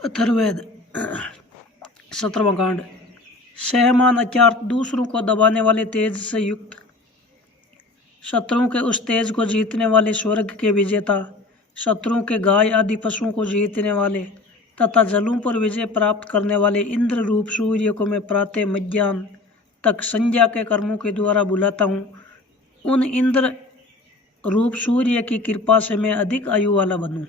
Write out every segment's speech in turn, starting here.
अथर्ववेद 17वां कांड। सहमान अत्यार्थ दूसरों को दबाने वाले तेज से युक्त, शत्रुओं के उस तेज को जीतने वाले स्वर्ग के विजेता, शत्रुओं के गाय आदि पशुओं को जीतने वाले तथा जलों पर विजय प्राप्त करने वाले इंद्र रूप सूर्य को मैं प्रातः मध्याह्न तक संध्या के कर्मों के द्वारा बुलाता हूँ। उन इंद्र रूप सूर्य की कृपा से मैं अधिक आयु वाला बनूं।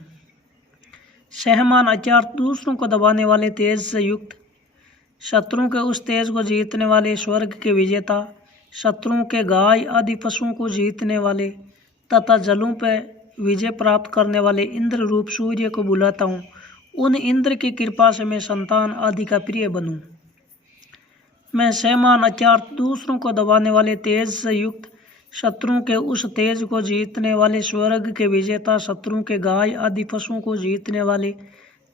सहमान अत्यार्थ दूसरों को दबाने वाले तेज से युक्त, शत्रुओं के उस तेज को जीतने वाले स्वर्ग के विजेता, शत्रुओं के गाय आदि पशुओं को जीतने वाले तथा जलों पर विजय प्राप्त करने वाले इंद्र रूप सूर्य को बुलाता हूँ। उन इंद्र की कृपा से मैं संतान आदि का प्रिय बनूं। मैं सहमान अत्यार्थ दूसरों को दबाने वाले तेज से युक्त, शत्रुओं के उस तेज को जीतने वाले स्वर्ग के विजेता, शत्रुओं के गाय आदि पशुओं को जीतने वाले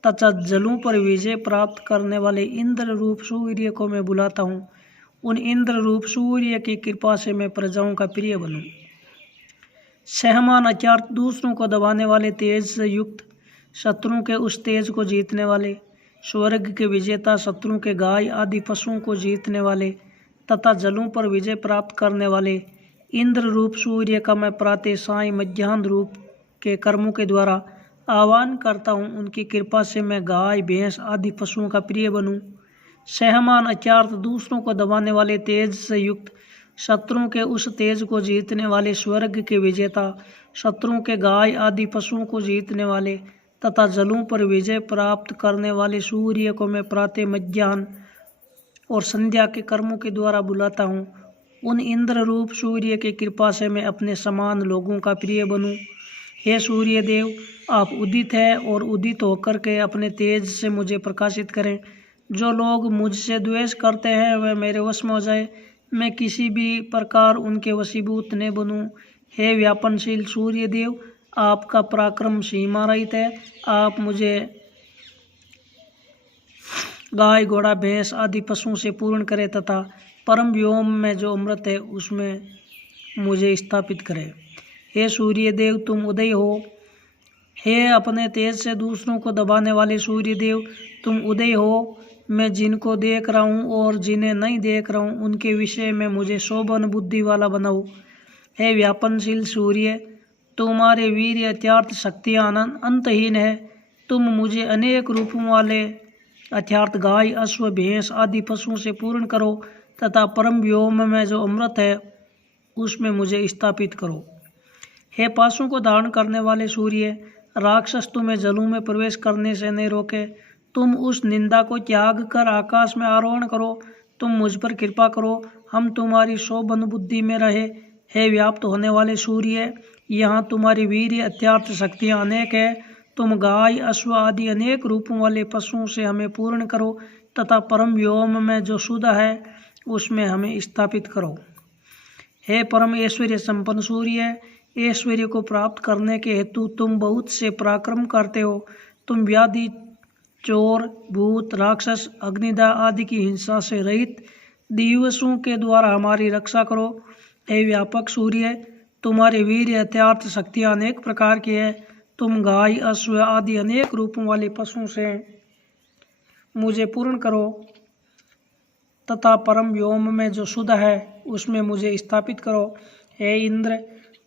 तथा जलों पर विजय प्राप्त करने वाले इंद्र रूप सूर्य को मैं बुलाता हूँ। उन इंद्र रूप सूर्य की कृपा से मैं प्रजाओं का प्रिय बनूं। सहमान अत्यार्थ दूसरों को दबाने वाले तेज से युक्त, शत्रुओं के उस तेज को जीतने वाले स्वर्ग के विजेता, शत्रुओं के गाय आदि पशुओं को जीतने वाले तथा जलों पर विजय प्राप्त करने वाले इंद्र रूप सूर्य का मैं प्रातः साय मध्याह्न रूप के कर्मों के द्वारा आह्वान करता हूँ। उनकी कृपा से मैं गाय भैंस आदि पशुओं का प्रिय बनूं। सहमान अत्यार्थ दूसरों को दबाने वाले तेज से युक्त, शत्रुओं के उस तेज को जीतने वाले स्वर्ग के विजेता, शत्रुओं के गाय आदि पशुओं को जीतने वाले तथा जलों पर विजय प्राप्त करने वाले सूर्य को मैं प्रातः मध्याह्न और संध्या के कर्मों के द्वारा बुलाता हूँ। उन इंद्र रूप सूर्य की कृपा से मैं अपने समान लोगों का प्रिय बनूं। हे सूर्य देव, आप उदित हैं और उदित होकर के अपने तेज से मुझे प्रकाशित करें। जो लोग मुझसे द्वेष करते हैं वह मेरे वश में हो जाए, मैं किसी भी प्रकार उनके वशीभूत न बनूं। हे व्यापनशील सूर्य देव, आपका पराक्रम सीमा रहित है। आप मुझे गाय घोड़ा भैंस आदि पशुओं से पूर्ण करें तथा परम व्योम में जो अमृत है उसमें मुझे स्थापित करें। हे सूर्य देव, तुम उदय हो। हे अपने तेज से दूसरों को दबाने वाले सूर्य देव, तुम उदय हो। मैं जिनको देख रहा हूँ और जिन्हें नहीं देख रहा हूँ उनके विषय में मुझे शोभन बुद्धि वाला बनाओ। हे व्यापनशील सूर्य, तुम्हारे वीर अत्यार्थ शक्तियाँ अंतहीन है। तुम मुझे अनेक रूपों वाले अर्थात गाय अश्व भैंस आदि पशुओं से पूर्ण करो तथा परम व्योम में जो अमृत है उसमें मुझे स्थापित करो। हे पाशों को धारण करने वाले सूर्य, राक्षस तुम्हें जलों में प्रवेश करने से नहीं रोके। तुम उस निंदा को त्याग कर आकाश में आरोहण करो। तुम मुझ पर कृपा करो, हम तुम्हारी शोभन बुद्धि में रहे। हे व्याप्त होने वाले सूर्य, यहाँ तुम्हारी वीर्य अत्यार्थ शक्तियाँ अनेक है। तुम गाय अश्व आदि अनेक रूपों वाले पशुओं से हमें पूर्ण करो तथा परम व्योम में जो शुद्ध है उसमें हमें स्थापित करो। हे परम ऐश्वर्य संपन्न सूर्य, ऐश्वर्य को प्राप्त करने के हेतु तुम बहुत से पराक्रम करते हो। तुम व्याधि, चोर, भूत, राक्षस, अग्निदा आदि की हिंसा से रहित दिवसों के द्वारा हमारी रक्षा करो। हे व्यापक सूर्य, तुम्हारे वीर अत्यार्थ शक्तियाँ अनेक प्रकार की है। तुम गाय अश्व आदि अनेक रूपों वाले पशुओं से मुझे पूर्ण करो तथा परम व्योम में जो शुद्ध है उसमें मुझे स्थापित करो। हे इंद्र,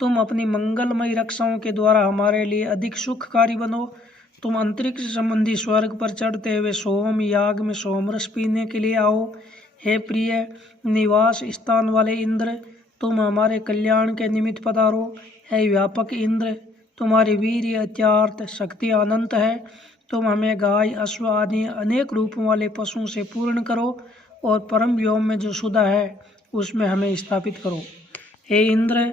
तुम अपनी मंगलमयी रक्षाओं के द्वारा हमारे लिए अधिक सुखकारी बनो। तुम अंतरिक्ष संबंधी स्वर्ग पर चढ़ते हुए सोम याग में सोमरस पीने के लिए आओ। हे प्रिय निवास स्थान वाले इंद्र, तुम हमारे कल्याण के निमित्त पधारो। हे व्यापक इंद्र, तुम्हारी वीर्य अत्यार्थ शक्ति अनंत है। तुम हमें गाय अश्व आदि अनेक रूपों वाले पशुओं से पूर्ण करो और परम व्योम में जो शुद्ध है उसमें हमें स्थापित करो। हे इंद्र,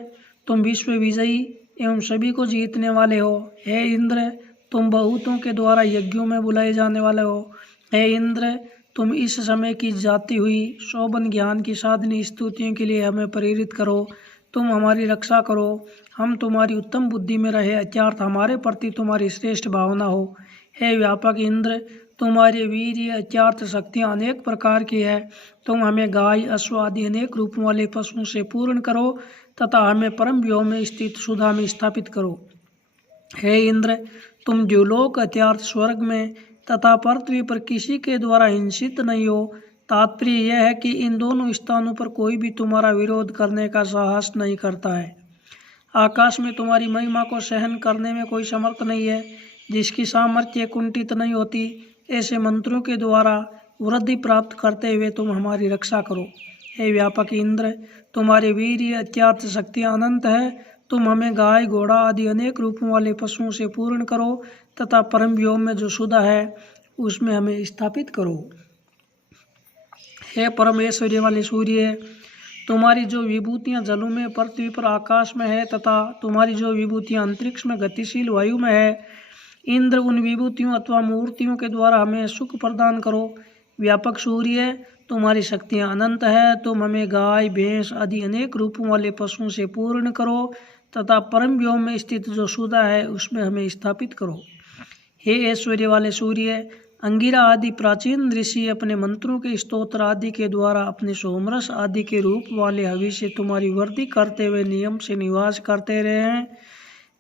तुम विश्व विजयी एवं सभी को जीतने वाले हो। हे इंद्र, तुम बहुतों के द्वारा यज्ञों में बुलाए जाने वाले हो। हे इंद्र, तुम इस समय की जाती हुई शोभन ज्ञान की साधनी स्तुतियों के लिए हमें प्रेरित करो। तुम हमारी रक्षा करो, हम तुम्हारी उत्तम बुद्धि में रहे, अत्यार्थ हमारे प्रति तुम्हारी श्रेष्ठ भावना हो। हे व्यापक इंद्र, तुम्हारे वीर्य अत्यार्थ शक्तियाँ अनेक प्रकार की है। तुम हमें गाय अश्व आदि अनेक रूपों वाले पशुओं से पूर्ण करो तथा हमें परम व्योम में स्थित सुधा में स्थापित करो। हे इंद्र, तुम द्युलोक अत्यार्थ स्वर्ग में तथा पृथ्वी पर किसी के द्वारा हिंसित नहीं हो। तात्पर्य यह है कि इन दोनों स्थानों पर कोई भी तुम्हारा विरोध करने का साहस नहीं करता है। आकाश में तुम्हारी महिमा को सहन करने में कोई समर्थ नहीं है, जिसकी सामर्थ्य कुंठित नहीं होती। ऐसे मंत्रों के द्वारा वृद्धि प्राप्त करते हुए तुम हमारी रक्षा करो। हे व्यापक इंद्र, तुम्हारे वीर्य अत्यंत शक्तियाँ अनंत है। तुम हमें गाय घोड़ा आदि अनेक रूपों वाले पशुओं से पूर्ण करो तथा परम व्योम में जो शुद्ध है उसमें हमें स्थापित करो। हे परम ऐश्वर्य वाले सूर्य, तुम्हारी जो विभूतियाँ जलों में, पृथ्वी पर, आकाश में है तथा तुम्हारी जो विभूतियाँ अंतरिक्ष में गतिशील वायु में है, इंद्र उन विभूतियों अथवा मूर्तियों के द्वारा हमें सुख प्रदान करो। व्यापक सूर्य, तुम्हारी शक्तियाँ अनंत है। तुम हमें गाय भैंस आदि अनेक रूपों वाले पशुओं से पूर्ण करो तथा परम व्योम में स्थित जो शुदा है उसमें हमें स्थापित करो। हे ऐश्वर्य वाले सूर्य, अंगिरा आदि प्राचीन ऋषि अपने मंत्रों के स्तोत्र आदि के द्वारा अपने सोमरस आदि के रूप वाले हवि से तुम्हारी वृद्धि करते हुए नियम से निवास करते रहे हैं।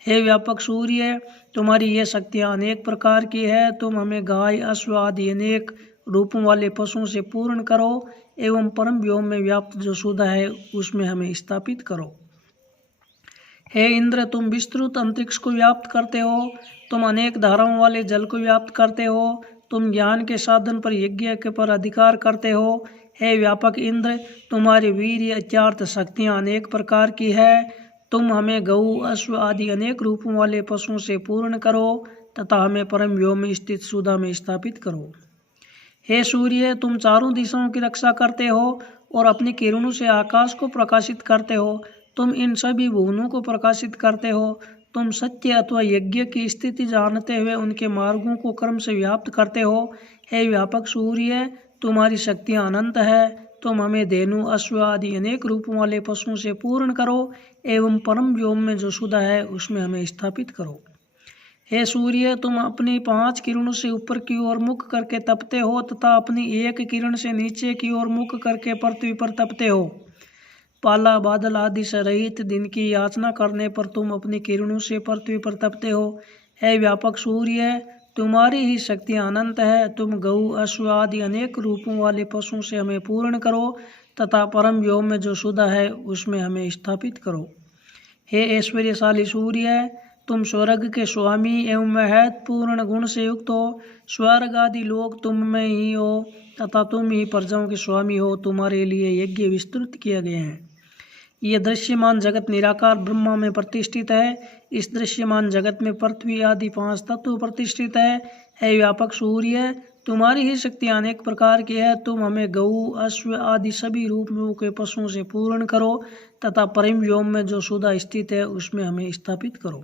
हे व्यापक सूर्य, तुम्हारी ये शक्तियाँ अनेक प्रकार की है। तुम हमें गाय अश्व आदि अनेक रूपों वाले पशुओं से पूर्ण करो एवं परम व्योम में व्याप्त जो शुद्ध है उसमें हमें स्थापित करो। हे इंद्र, तुम विस्तृत अंतरिक्ष को व्याप्त करते हो। तुम अनेक धाराओं वाले जल को व्याप्त करते हो। तुम ज्ञान के साधन पर यज्ञ के पर अधिकार करते हो। हे व्यापक इंद्र, तुम्हारी वीर्य अत्यंत शक्तियाँ अनेक प्रकार की है। तुम हमें गऊ अश्व आदि अनेक रूपों वाले पशुओं से पूर्ण करो तथा हमें परम व्योम में स्थित सुधा में स्थापित करो। हे सूर्य, तुम चारों दिशाओं की रक्षा करते हो और अपनी किरणों से आकाश को प्रकाशित करते हो। तुम इन सभी भुवनों को प्रकाशित करते हो। तुम सत्य अथवा यज्ञ की स्थिति जानते हुए उनके मार्गों को क्रम से व्याप्त करते हो। हे व्यापक सूर्य, तुम्हारी शक्तियाँ अनंत है। तुम हमें धेनु अश्व आदि अनेक रूपों वाले पशुओं से पूर्ण करो एवं परम व्योम में जो शुद्ध है उसमें हमें स्थापित करो। हे सूर्य, तुम अपनी 5 किरणों से ऊपर की ओर मुख करके तपते हो तथा अपनी 1 किरण से नीचे की ओर मुख करके पृथ्वी पर तपते हो। पाला बादल आदि से रहित दिन की याचना करने पर तुम अपनी किरणों से पृथ्वी पर तपते हो। हे व्यापक सूर्य, तुम्हारी ही शक्तियाँ अनंत है। तुम गऊ अश्व आदि अनेक रूपों वाले पशुओं से हमें पूर्ण करो तथा परम व्योम में जो शुद्ध है उसमें हमें स्थापित करो। हे ऐश्वर्यशाली सूर्य, तुम स्वर्ग के स्वामी एवं महत्वपूर्ण गुण से युक्त हो। स्वर्ग आदि लोग तुम में ही हो तथा तुम ही प्रजाओं के स्वामी हो। तुम्हारे लिए यज्ञ विस्तृत किए गए हैं। ये दृश्यमान जगत निराकार ब्रह्मा में प्रतिष्ठित है। इस दृश्यमान जगत में पृथ्वी आदि 5 तत्व प्रतिष्ठित है। हे व्यापक सूर्य, तुम्हारी ही शक्तियाँ अनेक प्रकार की है। तुम हमें गऊ अश्व आदि सभी रूपों के पशुओं से पूर्ण करो तथा परम व्योम में जो शुद्ध स्थित है उसमें हमें स्थापित करो।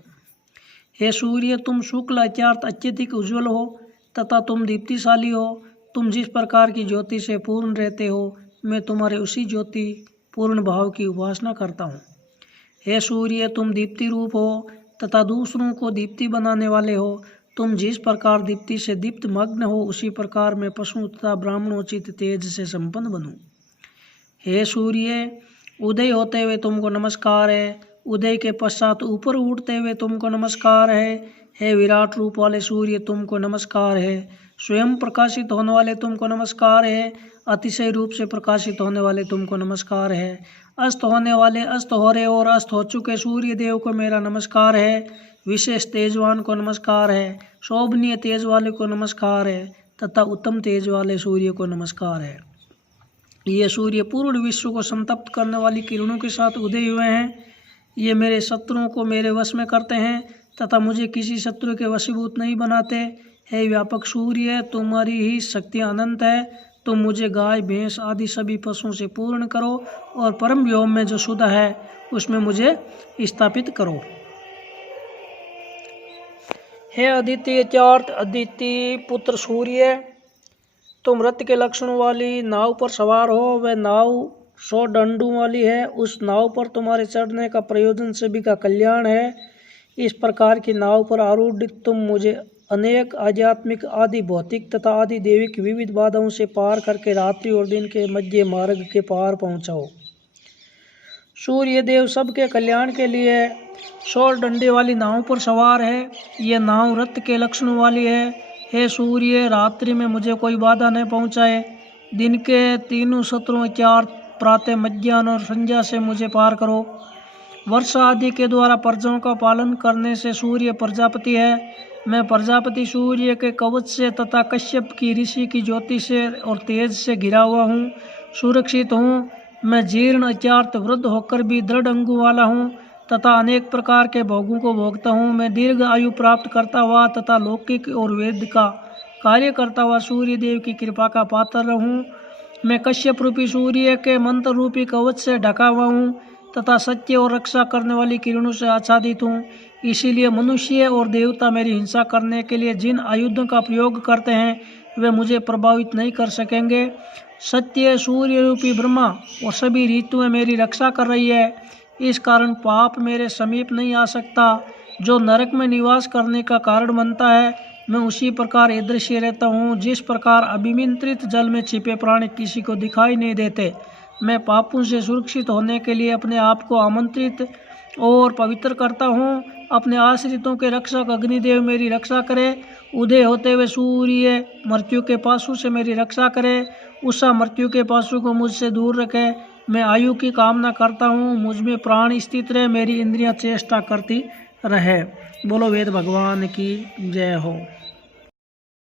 हे सूर्य, तुम शुक्ल अत्यंत अत्यधिक उज्ज्वल हो तथा तुम दीप्तिशाली हो। तुम जिस प्रकार की ज्योति से पूर्ण रहते हो मैं तुम्हारे उसी ज्योति पूर्ण भाव की उपासना करता हूँ। हे सूर्य, तुम दीप्ति रूप हो तथा दूसरों को दीप्ति बनाने वाले हो। तुम जिस प्रकार दीप्ति से दीप्त मग्न हो उसी प्रकार मैं पशु तथा ब्राह्मणोचित तेज से संपन्न बनूं। हे सूर्य, उदय होते हुए तुमको नमस्कार है। उदय के पश्चात ऊपर उठते हुए तुमको नमस्कार है। हे विराट रूप वाले सूर्य, तुमको नमस्कार है। स्वयं प्रकाशित होने वाले तुमको नमस्कार है। अतिशय रूप से प्रकाशित होने वाले तुमको नमस्कार है। अस्त होने वाले, अस्त हो रहे और अस्त हो चुके सूर्य देव को मेरा नमस्कार है। विशेष तेजवान को नमस्कार है। शोभनीय तेज वाले को नमस्कार है तथा उत्तम तेज वाले सूर्य को नमस्कार है। ये सूर्य पूर्ण विश्व को संतप्त करने वाली किरणों के साथ उदय हुए हैं। ये मेरे शत्रुओं को मेरे वश में करते हैं तथा मुझे किसी शत्रु के वशीभूत नहीं बनाते। हे व्यापक सूर्य, तुम्हारी ही शक्तियाँ अनंत है। तुम मुझे गाय भैंस आदि सभी पशुओं से पूर्ण करो और परम व्योम में जो शुद्ध है उसमें मुझे स्थापित करो। हे अदिति चार्थ अदिति पुत्र सूर्य, तुम रथ के लक्षणों वाली नाव पर सवार हो। वह नाव 100 डंडों वाली है। उस नाव पर तुम्हारे चढ़ने का प्रयोजन सभी का कल्याण है। इस प्रकार की नाव पर आरूढ़ तुम मुझे अनेक आध्यात्मिक आदि भौतिक तथा आदि देविक विविध बाधाओं से पार करके रात्रि और दिन के मध्य मार्ग के पार पहुँचाओ। सूर्य देव सबके कल्याण के लिए 100 डंडे वाली नाव पर सवार है। यह नाव रथ के लक्षणों वाली है। हे सूर्य, रात्रि में मुझे कोई बाधा न पहुँचाए। दिन के तीनों सत्रों 4 प्रातः, मध्याह्न और संध्या से मुझे पार करो। वर्षा आदि के द्वारा प्रजाओं का पालन करने से सूर्य प्रजापति है। मैं प्रजापति सूर्य के कवच से तथा कश्यप की ऋषि की ज्योति से और तेज से घिरा हुआ हूँ, सुरक्षित हूँ। मैं जीर्ण, अत्यार्थ, वृद्ध होकर भी दृढ़ अंगों वाला हूँ तथा अनेक प्रकार के भोगों को भोगता हूँ। मैं दीर्घ आयु प्राप्त करता हुआ तथा लौकिक और वेद का कार्य करता हुआ सूर्य देव की कृपा का पात्र हूँ। मैं कश्यप रूपी सूर्य के मंत्र रूपी कवच से ढका हुआ हूँ तथा सत्य और रक्षा करने वाली किरणों से आच्छादित हूँ। इसीलिए मनुष्य और देवता मेरी हिंसा करने के लिए जिन आयुधों का प्रयोग करते हैं वे मुझे प्रभावित नहीं कर सकेंगे। सत्य सूर्य रूपी ब्रह्मा और सभी ऋतुएं मेरी रक्षा कर रही है। इस कारण पाप मेरे समीप नहीं आ सकता, जो नरक में निवास करने का कारण बनता है। मैं उसी प्रकार अदृश्य रहता हूँ जिस प्रकार अभिमंत्रित जल में छिपे प्राणी किसी को दिखाई नहीं देते। मैं पापों से सुरक्षित होने के लिए अपने आप को आमंत्रित और पवित्र करता हूँ। अपने आश्रितों के रक्षक अग्निदेव मेरी रक्षा करे। उदय होते हुए सूर्य मृत्यु के पासों से मेरी रक्षा करे। उषा मृत्यु के पासों को मुझसे दूर रखे। मैं आयु की कामना करता हूँ, मुझ में प्राण स्थित रहे, मेरी इंद्रियां चेष्टा करती रहे। बोलो वेद भगवान की जय हो।